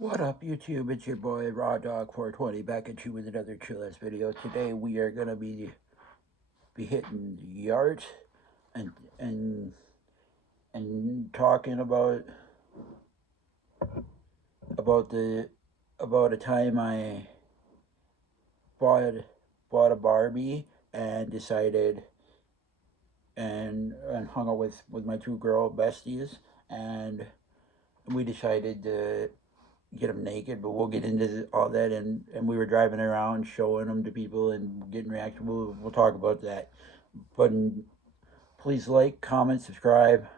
What up, YouTube? It's your boy Raw Dog 420 back at you with another chill ass video. Today we are gonna be hitting yart and and and talking about the about a time I bought bought a Barbie and decided and hung out with my two girl besties, and we decided to get them naked, but we'll get into all that. And we were driving around showing them to people and getting reaction. We'll talk about that. But please like, comment, subscribe,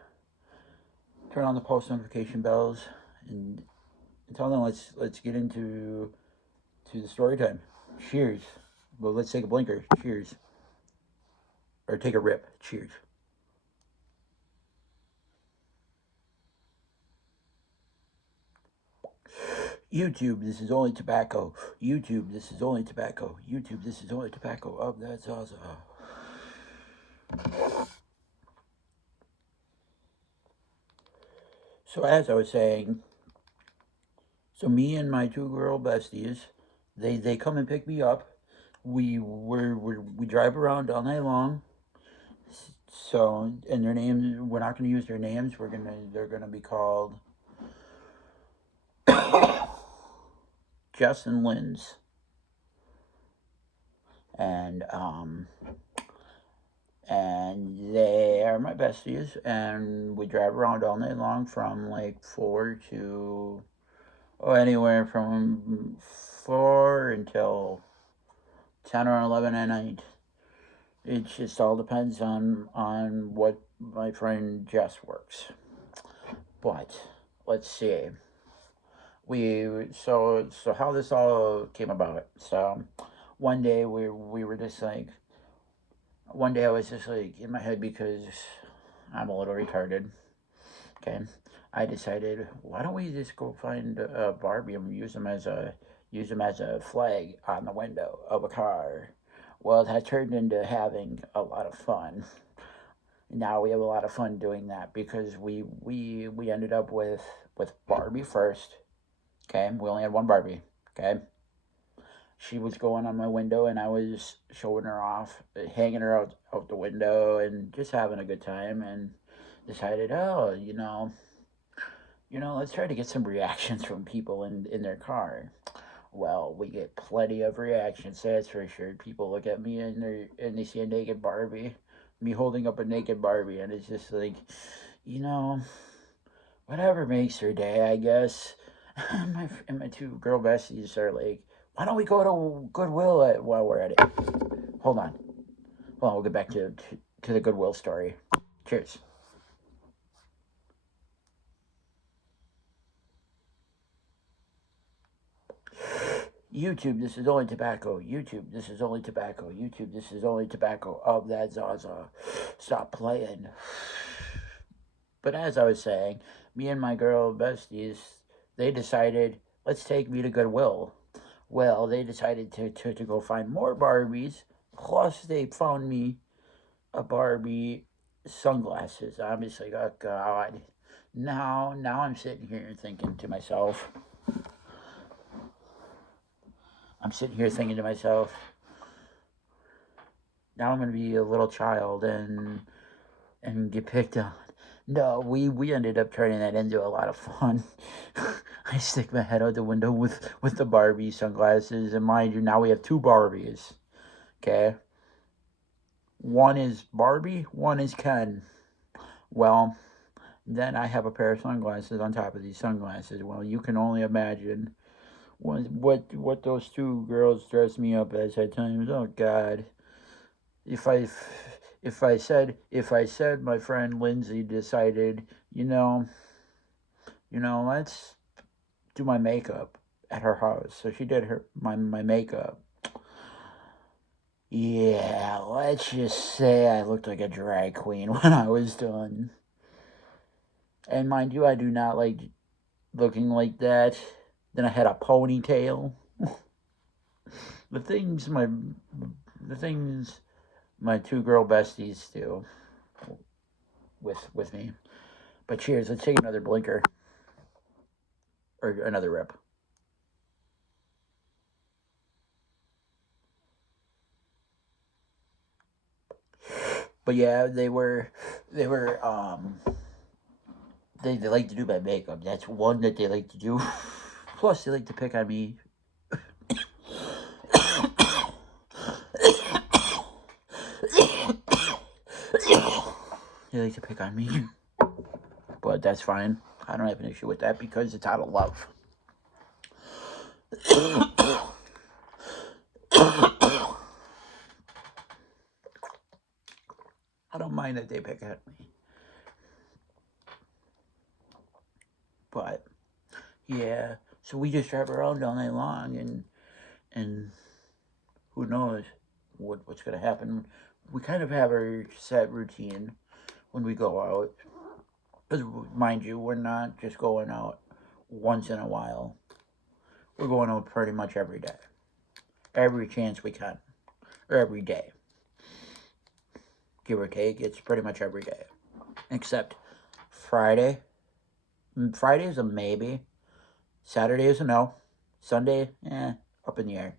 turn on the post notification bells, and until then, let's get into the story time. Cheers. Well, let's take a blinker. Cheers. Or take a rip. Cheers. YouTube, this is only tobacco. YouTube, this is only tobacco. YouTube, this is only tobacco. Oh, that's awesome. So as I was saying, so me and my two girl besties, they come and pick me up. We drive around all night long. So, and their names, we're not going to use their names. They're gonna be called Jess and Lynn's, and they are my besties, and we drive around all night long from like 4 to, anywhere from 4 until 10 or 11 at night. It just all depends on what my friend Jess works. But let's see. So how this all came about. So one day we were just like, one day I was just like in my head, because I'm a little retarded. Okay, I decided, why don't we just go find a Barbie and use them as a flag on the window of a car. Well, that turned into having a lot of fun. Now we have a lot of fun doing that, because we ended up with Barbie first. Okay, we only had one Barbie. Okay, she was going on my window, and I was showing her off, hanging her out the window, and just having a good time. And decided, oh, let's try to get some reactions from people in their car. Well, we get plenty of reactions, that's for sure. People look at me and they see a naked Barbie, me holding up a naked Barbie, and it's just like, whatever makes her day, I guess. My two girl besties are like, why don't we go to Goodwill while we're at it? Hold on, we'll get back to the Goodwill story. Cheers. YouTube, this is only tobacco. YouTube, this is only tobacco. YouTube, this is only tobacco. Oh, that's Zaza. Stop playing. But as I was saying, me and my girl besties, they decided, let's take me to Goodwill. Well, they decided to go find more Barbies. Plus, they found me a Barbie sunglasses. I'm just like, oh, God. Now I'm sitting here thinking to myself, now I'm going to be a little child and get picked on. No, we ended up turning that into a lot of fun. I stick my head out the window with the Barbie sunglasses, and mind you, now we have two Barbies. Okay, one is Barbie, one is Ken. Well, then I have a pair of sunglasses on top of these sunglasses. Well, you can only imagine what those two girls dressed me up as at times. Oh God, if I said my friend Lindsay decided, let's do my makeup at her house. So she did my makeup. Yeah, let's just say I looked like a drag queen when I was done. And mind you, I do not like looking like that. Then I had a ponytail. the things my the things my two girl besties do with me. But cheers, let's take another blinker. Or another rip. But yeah, they like to do my makeup. That's one that they like to do. Plus, they like to pick on me. They like to pick on me. But that's fine. I don't have an issue with that because it's out of love. I don't mind that they pick at me. But yeah, so we just drive around all night long, and who knows what's gonna happen. We kind of have our set routine when we go out. Because mind you, we're not just going out once in a while. We're going out pretty much every day, every chance we can, or every day, give or take. It's pretty much every day, except Friday. Friday is a maybe. Saturday is a no. Sunday, up in the air.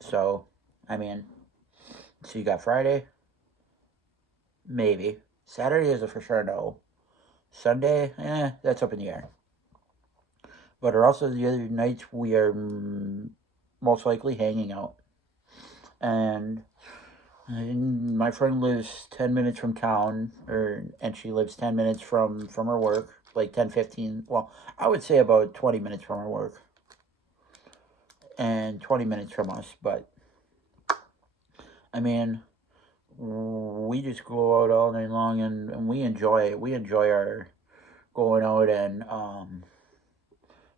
So, I mean, so you got Friday, maybe. Saturday is a for sure no. Sunday, that's up in the air. But are also the other nights we are most likely hanging out. And my friend lives 10 minutes from town, and she lives 10 minutes from her work, like 10, 15. Well, I would say about 20 minutes from her work and 20 minutes from us. But, I mean, we just go out all night long, and we enjoy it. We enjoy our going out and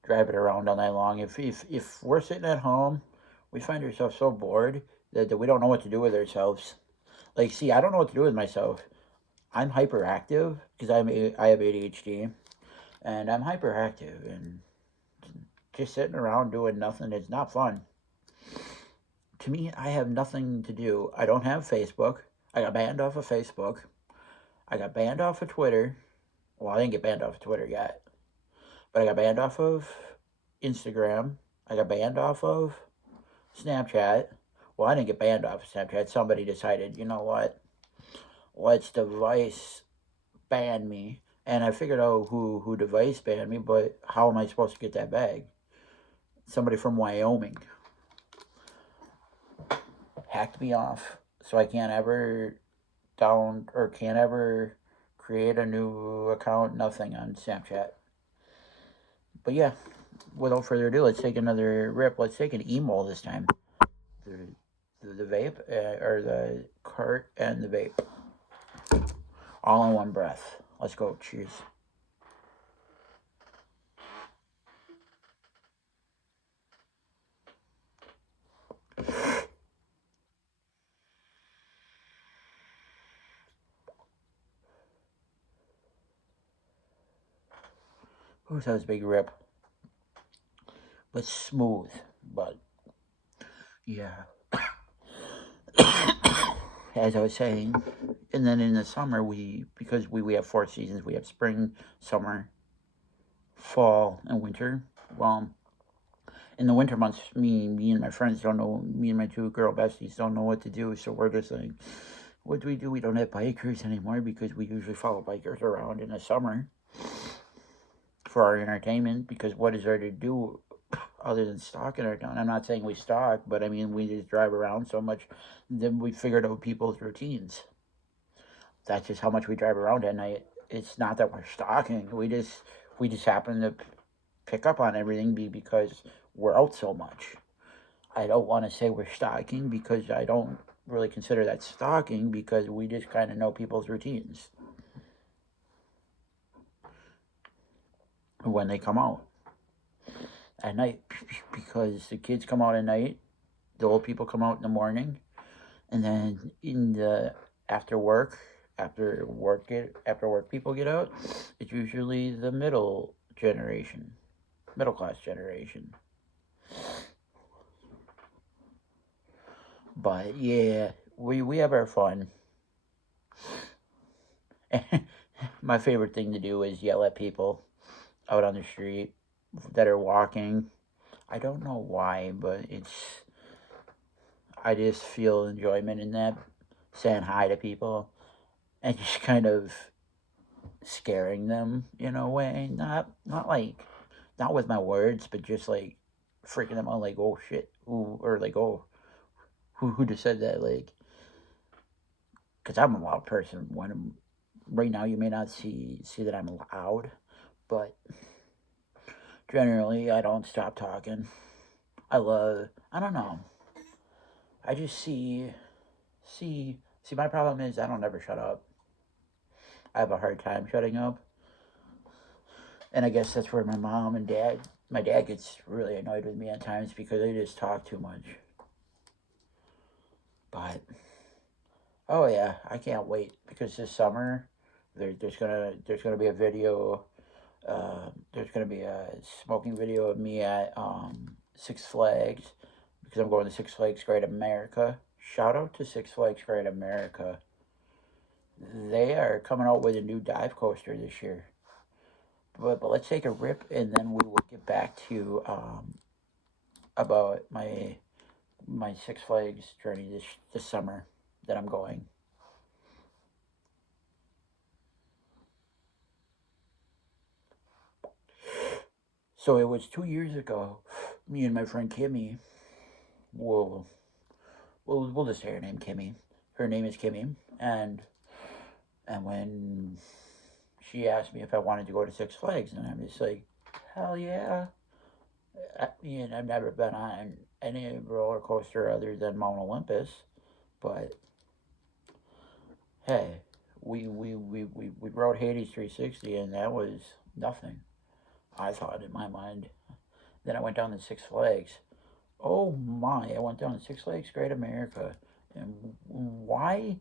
driving around all night long. If we're sitting at home, we find ourselves so bored that we don't know what to do with ourselves. Like, see, I don't know what to do with myself. I'm hyperactive because I have ADHD, and I'm hyperactive, and just sitting around doing nothing is not fun. To me, I have nothing to do. I don't have Facebook. I got banned off of Facebook. I got banned off of Twitter. Well, I didn't get banned off of Twitter yet, but I got banned off of Instagram. I got banned off of Snapchat. Well, I didn't get banned off of Snapchat. Somebody decided, you know what? Let's device ban me. And I figured out who device banned me, but how am I supposed to get that bag? Somebody from Wyoming hacked me off, so I can't ever can't ever create a new account, nothing on Snapchat. But yeah, without further ado, let's take another rip. Let's take an emo this time. The vape, or the cart and the vape. All in one breath. Let's go. Cheers. Ooh, that was a big rip. But smooth. But yeah. As I was saying, and then in the summer because we have 4 seasons, we have spring, summer, fall, and winter. Well, in the winter months, me and my friends don't know. Me and my two girl besties don't know what to do, so we're just like, what do? We don't have bikers anymore because we usually follow bikers around in the summer for our entertainment. Because what is there to do other than stalking our town? I'm not saying we stalk, but I mean we just drive around so much. Then we figured out people's routines. That's just how much we drive around at night. It's not that we're stalking. We just happen to pick up on everything because we're out so much. I don't want to say we're stalking because I don't really consider that stalking because we just kind of know people's routines when they come out at night, because the kids come out at night, the old people come out in the morning, and then in the after work people get out. It's usually the middle class generation. But yeah, we have our fun. My favorite thing to do is yell at people out on the street that are walking. I don't know why, but I just feel enjoyment in that, saying hi to people. and just kind of scaring them in a way. Not like, not with my words, but just like freaking them out, like, oh shit, ooh, or like, oh, who just said that, like, because I'm a loud person. When right now, you may not see that I'm loud, but generally, I don't stop talking. I don't know. I just see. My problem is I don't ever shut up. I have a hard time shutting up, and I guess that's where my dad gets really annoyed with me at times because I just talk too much. But oh yeah, I can't wait because this summer there's gonna be a video. There's gonna be a smoking video of me at Six Flags because I'm going to Six Flags Great America. Shout out to Six Flags Great America. They are coming out with a new dive coaster this year. But let's take a rip and then we will get back to about my Six Flags journey this summer that I'm going. So it was 2 years ago. Me and my friend Kimmy will we'll just say her name Kimmy. Her name is Kimmy, and when she asked me if I wanted to go to Six Flags, and I'm just like, hell yeah. I've never been on any roller coaster other than Mount Olympus, but hey, we rode Hades 360, and that was nothing. I thought in my mind. Then I went down to Six Flags. Oh my! I went down to Six Flags Great America, and why?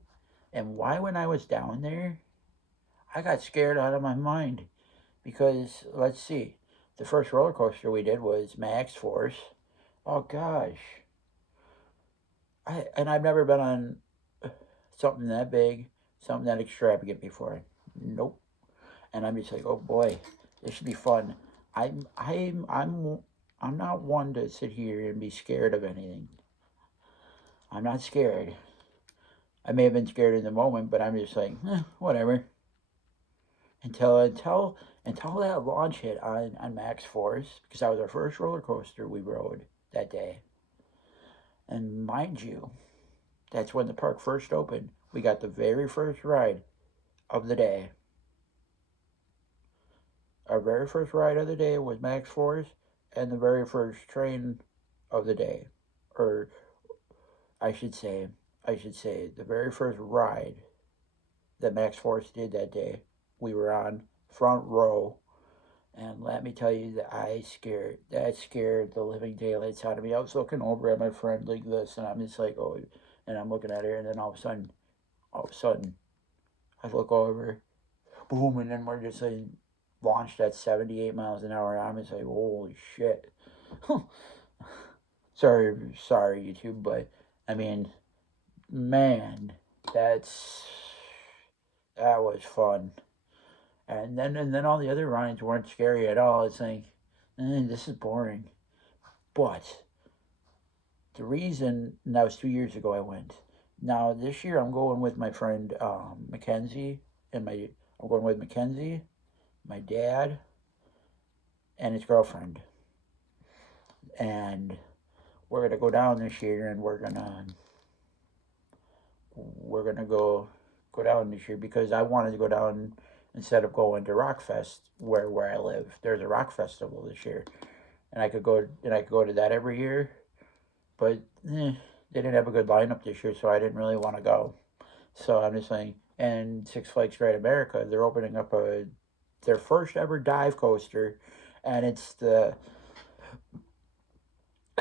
And why when I was down there, I got scared out of my mind because let's see, the first roller coaster we did was Max Force. Oh gosh, I've never been on something that big, something that extravagant before. Nope. And I'm just like, oh boy, this should be fun. I'm I'm I'm I'm not one to sit here and be scared of anything. I'm not scared. I may have been scared in the moment, but I'm just like, whatever. Until that launch hit on Max Force, because that was our first roller coaster we rode that day. And mind you, that's when the park first opened. We got the very first ride of the day. Our very first ride of the day was Max Force, and the very first train of the day, or I should say, the very first ride that Max Force did that day. We were on front row, and let me tell you that scared the living daylights out of me. I was looking over at my friend like this, and I'm just like, oh, and I'm looking at her, and then all of a sudden, I look over, boom, and then we're just like launched at 78 miles an hour. I'm just like, holy shit. sorry, YouTube, but I mean, man, that's that was fun. And then all the other rides weren't scary at all. It's like, this is boring. But the reason, and that was 2 years ago I went. Now this year I'm going with my friend Mackenzie, I'm going with Mackenzie, my dad, and his girlfriend, and we're gonna go down this year, and we're gonna go down this year because I wanted to go down instead of going to Rockfest where I live. There's a rock festival this year, and I could go to that every year, but they didn't have a good lineup this year, so I didn't really want to go. So I'm just saying, and Six Flags Great America, they're opening up their first ever dive coaster, and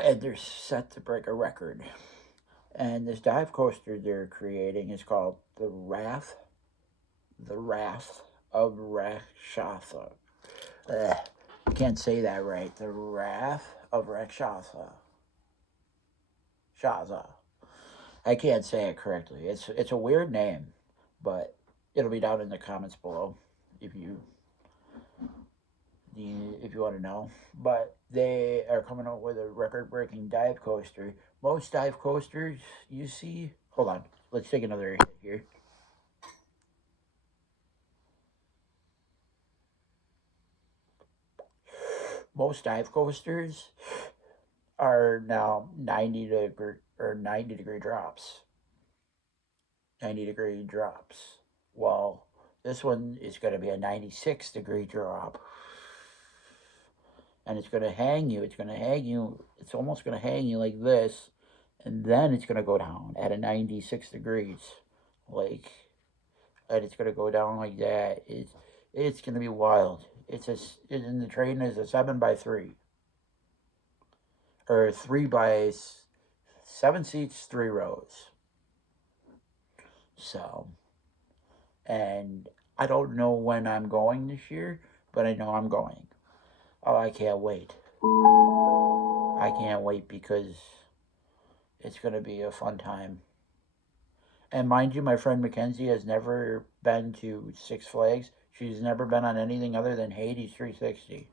and they're set to break a record. And this dive coaster they're creating is called the Wrath of Rakshasa. I can't say that right. The Wrath of Rakshasa. Shaza. I can't say it correctly. It's a weird name, but it'll be down in the comments below if you want to know. But they are coming out with a record-breaking dive coaster. Most dive coasters you see. Hold on. Let's take another hit here. most dive coasters are now 90 degree drops. 90 degree drops. Well, this one is going to be a 96 degree drop. And it's going to hang you. It's going to hang you. It's almost going to hang you like this. And then it's going to go down at a 96 degrees. Like, and it's going to go down like that. It's going to be wild. And the train is a 7x3. Or 3x7 seats, 3 rows. So, and I don't know when I'm going this year, but I know I'm going. Oh, I can't wait. I can't wait because it's going to be a fun time. And mind you, my friend Mackenzie has never been to Six Flags. She's never been on anything other than Hades 360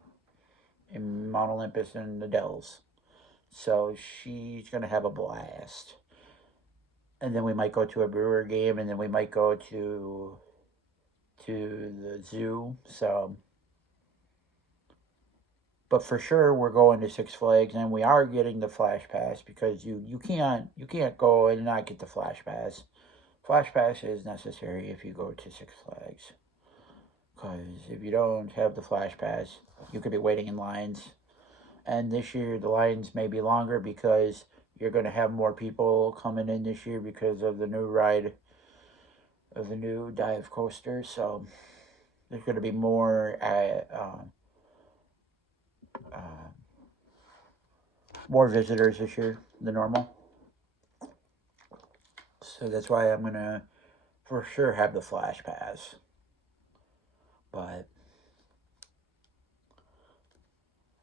in Mount Olympus and the Dells. So she's going to have a blast. And then we might go to a Brewer game, and then we might go to the zoo. So, but for sure we're going to Six Flags, and we are getting the Flash Pass because you can't go and not get the Flash Pass. Flash Pass is necessary if you go to Six Flags. Because if you don't have the Flash Pass, you could be waiting in lines. And this year the lines may be longer because you're going to have more people coming in this year because of the new ride, of the new dive coaster. So there's going to be more more visitors this year than normal. So that's why I'm going to for sure have the Flash Pass. But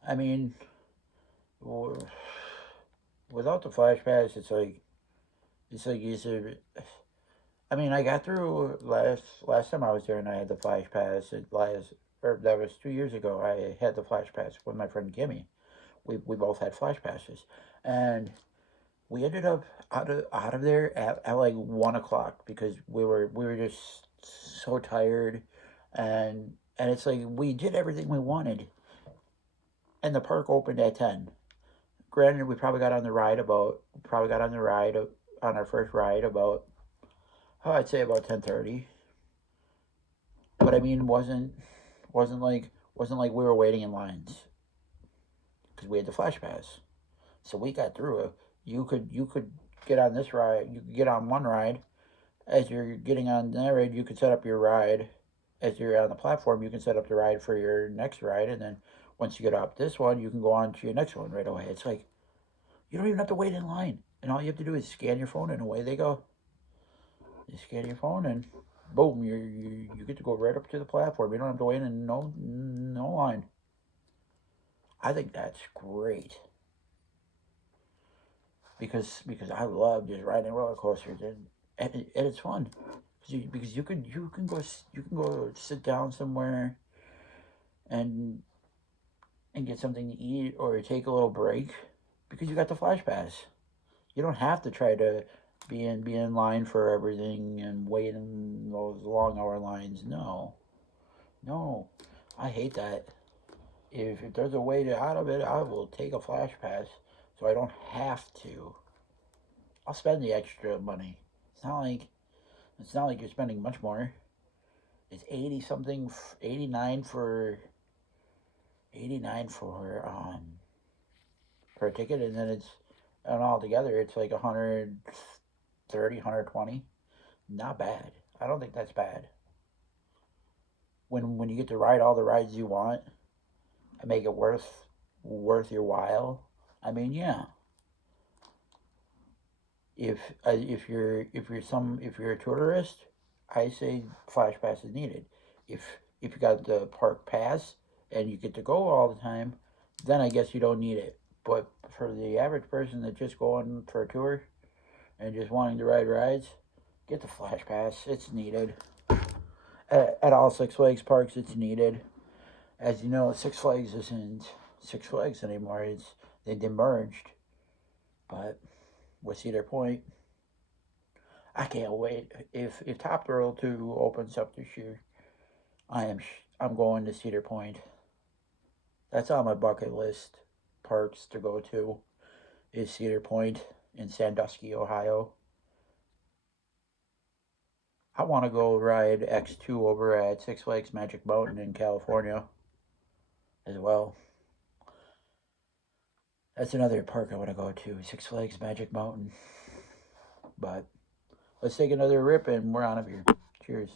I mean, without the Flash Pass, it's like easier. I mean, I got through last time I was there, and I had the Flash Pass. That was 2 years ago. I had the Flash Pass with my friend Kimmy. We both had Flash Passes, and we ended up out of there at like 1 o'clock because we were just so tired, and it's like we did everything we wanted, and the park opened at 10. Granted, we probably got on the ride on our first ride about, oh, I'd say about 10:30. But I mean, wasn't like we were waiting in lines because we had the Flash Pass, so we got through it. You could get on this ride. You could get on one ride. As you're getting on that ride, you could set up your ride. As you're on the platform, you can set up the ride for your next ride, and then once you get off this one, you can go on to your next one right away. It's like you don't even have to wait in line, and all you have to do is scan your phone, and away they go. You scan your phone, and boom, you get to go right up to the platform. You don't have to wait in no line. I think that's great because I love just riding roller coasters, and it's fun because you can go sit down somewhere and get something to eat or take a little break because you got the Flash Pass. You don't have to try to be in line for everything and wait in those long hour lines. No, I hate that. If there's a way out of it, I will take a Flash Pass so I don't have to. I'll spend the extra money. It's not like you're spending much more. It's 80 something, 89 for 89 for a ticket, and then all together it's like 130, 120. Not bad. I don't think that's bad. When you get to ride all the rides you want and make it worth your while. I mean, yeah. If you're a tourist, I say Flash Pass is needed. If you got the park pass and you get to go all the time, then I guess you don't need it. But for the average person that's just going for a tour and just wanting to ride rides, get the Flash Pass. It's needed. At all Six Flags parks, it's needed. As you know, Six Flags isn't Six Flags anymore. They demerged. But with Cedar Point, I can't wait. If Top Thrill 2 opens up this year, I'm going to Cedar Point. That's on my bucket list. Parks to go to is Cedar Point in Sandusky, Ohio. I want to go ride X2 over at Six Flags Magic Mountain in California as well. That's another park I want to go to, Six Flags Magic Mountain. But let's take another rip and we're on of here. Cheers.